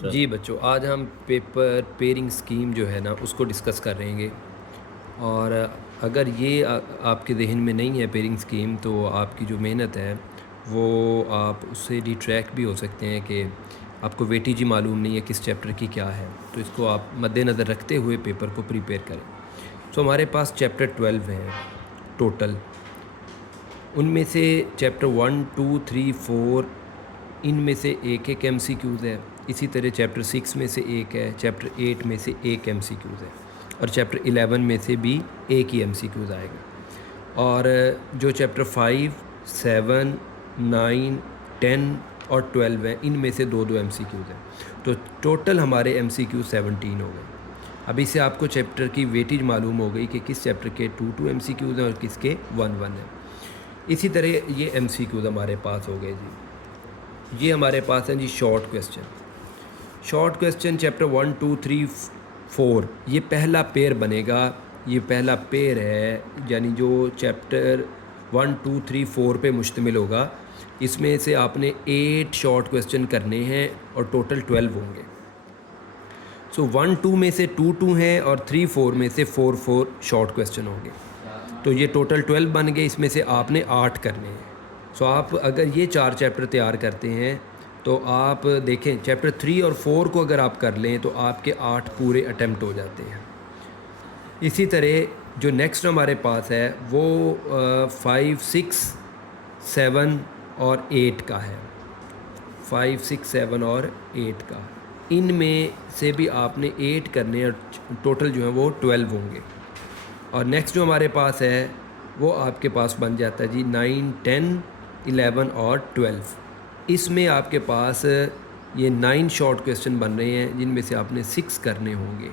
जी बच्चों, आज हम पेपर पेयरिंग स्कीम जो है ना उसको डिस्कस कर रहेंगे। और अगर ये आपके ज़हन में नहीं है पेयरिंग स्कीम, तो आपकी जो मेहनत है वो आप उससे डिट्रैक्ट भी हो सकते हैं कि आपको वेटेज ही मालूम नहीं है किस चैप्टर की क्या है। तो इसको आप मद्देनज़र रखते हुए पेपर को प्रिपेयर करें। तो हमारे पास चैप्टर 12 हैं टोटल। उनमें से चैप्टर 1, 2, 3, 4 इनमें से एक एक MCQs है। इसी तरह चैप्टर 6 में से एक है, चैप्टर 8 में से एक MCQs है, और चैप्टर 11 में से भी एक ही MCQs आएगा। और जो चैप्टर 5, 7, 9, 10 और 12 है, इनमें से दो दो MCQs हैं। तो टोटल हमारे MCQ 17 हो गए। अभी से आपको चैप्टर की वेटेज मालूम हो गई कि किस चैप्टर के 2 MCQs हैं और किसके 1 हैं। इसी तरह ये MCQs हमारे पास हो गए जी। ये हमारे पास हैं जी short question. Short question chapter 1, 2, 3, 4, ये पहला पेयर बनेगा। ये पहला पेयर है, यानी जो चैप्टर 1, 2, 3, 4 पे मुश्तमिल होगा। इसमें से आपने 8 शॉर्ट क्वेश्चन करने हैं और टोटल 12 होंगे। सो 1, 2 में से 2, 2 हैं और 3, 4 में से 4, 4 शॉर्ट क्वेश्चन होंगे। तो ये टोटल 12 बन गए। इसमें से आपने 8 करने हैं। सो आप अगर ये 4 चैप्टर तैयार करते हैं तो आप देखें चैप्टर 3 और 4 को अगर आप कर लें तो आपके 8 पूरे अटैम्प्ट हो जाते हैं। इसी तरह जो नेक्स्ट हमारे पास है वो 5, 6, 7 और 8 का है। 5, 6, 7 और 8 का, इनमें से भी आपने 8 करने और टोटल जो है वो 12 होंगे। और नेक्स्ट जो हमारे पास है वो आपके पास बन जाता है जी 9, 10, 11 और 12। इसमें आपके पास ये 9 शॉर्ट क्वेश्चन बन रहे हैं, जिनमें से आपने 6 करने होंगे।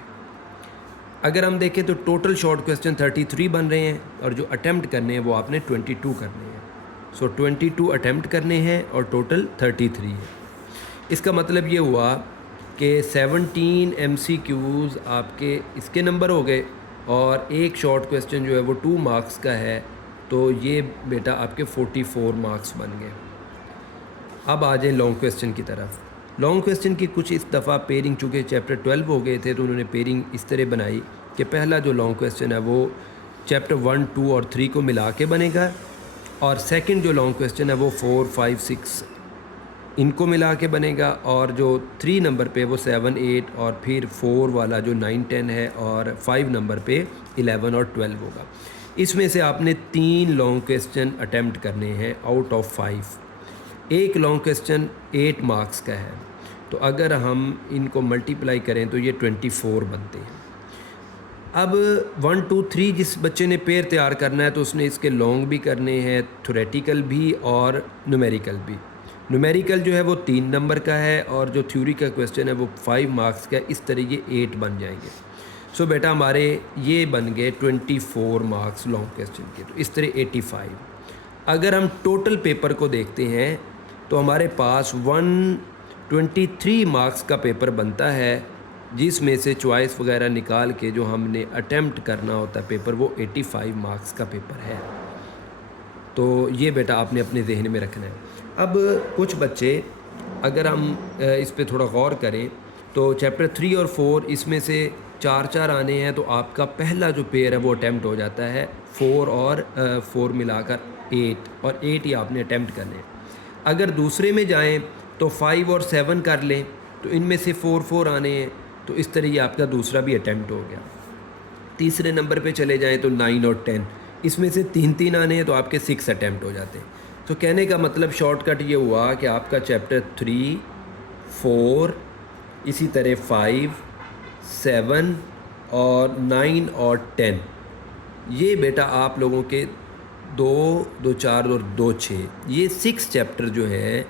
अगर हम देखें तो टोटल शॉर्ट क्वेश्चन 33 बन रहे हैं और जो अटैम्प्ट करने हैं वो आपने 22 करने हैं। सो 22 अटैम्प्ट करने हैं और टोटल 33 है। इसका मतलब ये हुआ कि 17 MCQs आपके इसके नंबर हो गए और एक शॉर्ट क्वेश्चन जो है वो 2 मार्क्स का है। तो ये बेटा आपके 44 मार्क्स बन गए। अब आ जाए लॉन्ग क्वेश्चन की तरफ। लॉन्ग क्वेश्चन की कुछ इस दफ़ा पेयरिंग, चूँकि चैप्टर 12 हो गए थे तो उन्होंने पेयरिंग इस तरह बनाई कि पहला जो लॉन्ग क्वेश्चन है वो चैप्टर 1, 2 और 3 को मिला के बनेगा, और सेकंड जो लॉन्ग क्वेश्चन है वो 4, 5, 6 इनको मिला के बनेगा, और जो 3 नंबर पे वो 7, 8 और फिर 4 वाला जो 9, 10 है, और 5 नंबर पे 11 और 12 होगा। इसमें से आपने 3 लॉन्ग क्वेश्चन अटैम्प्ट करने हैं आउट ऑफ 5। एक लॉन्ग क्वेश्चन 8 मार्क्स का है, तो अगर हम इनको मल्टीप्लाई करें तो ये 24 बनते हैं। अब 1, 2, 3 जिस बच्चे ने पेयर तैयार करना है तो उसने इसके लॉन्ग भी करने हैं, थ्योरेटिकल भी और न्यूमेरिकल भी। न्यूमेरिकल जो है वो 3 नंबर का है और जो थ्योरी का क्वेश्चन है वो 5 मार्क्स का है। इस तरह ये 8 बन जाएंगे। सो बेटा हमारे ये बन गए 24 मार्क्स लॉन्ग क्वेश्चन के, तो इस तरह 85। अगर हम टोटल पेपर को देखते हैं तो हमारे पास 123 मार्क्स का पेपर बनता है, जिसमें से चॉइस वगैरह निकाल के जो हमने अटेम्प्ट करना होता है पेपर, वो 85 मार्क्स का पेपर है। तो ये बेटा आपने अपने जहन में रखना है। अब कुछ बच्चे, अगर हम इस पे थोड़ा गौर करें तो चैप्टर 3 और 4 इसमें से 4 आने हैं, तो आपका पहला जो पेयर है वो अटैम्प्ट हो जाता है। 4 और 4 मिलाकर 8, और 8 ही आपने अटैम्प्ट करने हैं। अगर दूसरे में जाएं तो 5 और 7 कर लें, तो इनमें से 4, 4 आने हैं, तो इस तरह ये आपका दूसरा भी अटैम्प्ट हो गया। तीसरे नंबर पे चले जाएं तो 9 और 10, इसमें से 3, 3 आने हैं, तो आपके 6 अटैम्प्ट हो जाते हैं। तो कहने का मतलब शॉर्टकट ये हुआ कि आपका चैप्टर 3, 4, इसी तरह 5, 7 और 9 और 10, ये बेटा आप लोगों के 2, 2, 4 और 2, 6, ये 6 चैप्टर जो हैं,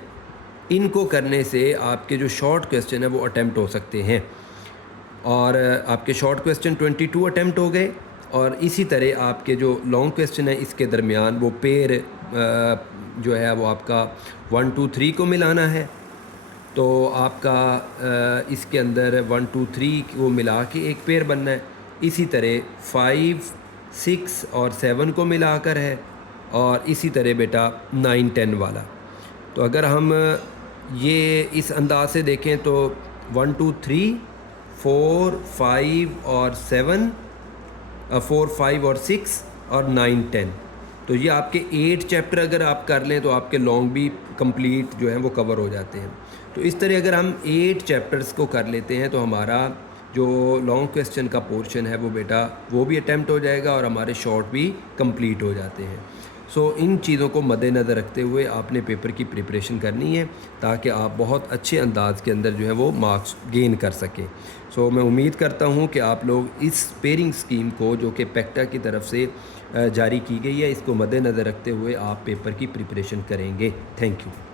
इनको करने से आपके जो शॉर्ट क्वेश्चन है वो अटैम्प्ट हो सकते हैं। और आपके शॉर्ट क्वेश्चन 22 अटैम्प्ट हो गए, और इसी तरह आपके जो लॉन्ग क्वेश्चन है इसके दरमियान वो पेयर जो है वो आपका 1, 2, 3 को मिलाना है। तो आपका इसके अंदर 1, 2, 3 को मिला के एक पेयर बनना है। इसी तरह 5, 6 और 7 को मिलाकर है, और इसी तरह बेटा 9, 10 वाला। तो अगर हम ये इस अंदाज से देखें तो 1 2 3 4 5 और 7, 4 5 और 6 और 9 10। तो ये आपके 8 चैप्टर अगर आप कर लें तो आपके लॉन्ग भी कंप्लीट जो है वो कवर हो जाते हैं। तो इस तरह अगर हम 8 चैप्टर्स को कर लेते हैं तो हमारा जो लॉन्ग क्वेश्चन का पोर्शन है वो बेटा वो भी अटैम्प्ट हो जाएगा और हमारे शॉर्ट भी कंप्लीट हो जाते हैं। सो इन चीज़ों को मद्देनज़र रखते हुए आपने पेपर की प्रिपरेशन करनी है ताकि आप बहुत अच्छे अंदाज के अंदर जो है वो मार्क्स गेन कर सकें। सो मैं उम्मीद करता हूँ कि आप लोग इस पेयरिंग स्कीम को जो कि पेक्टा की तरफ से जारी की गई है इसको मद्देनज़र रखते हुए आप पेपर की प्रिपरेशन करेंगे। Thank you.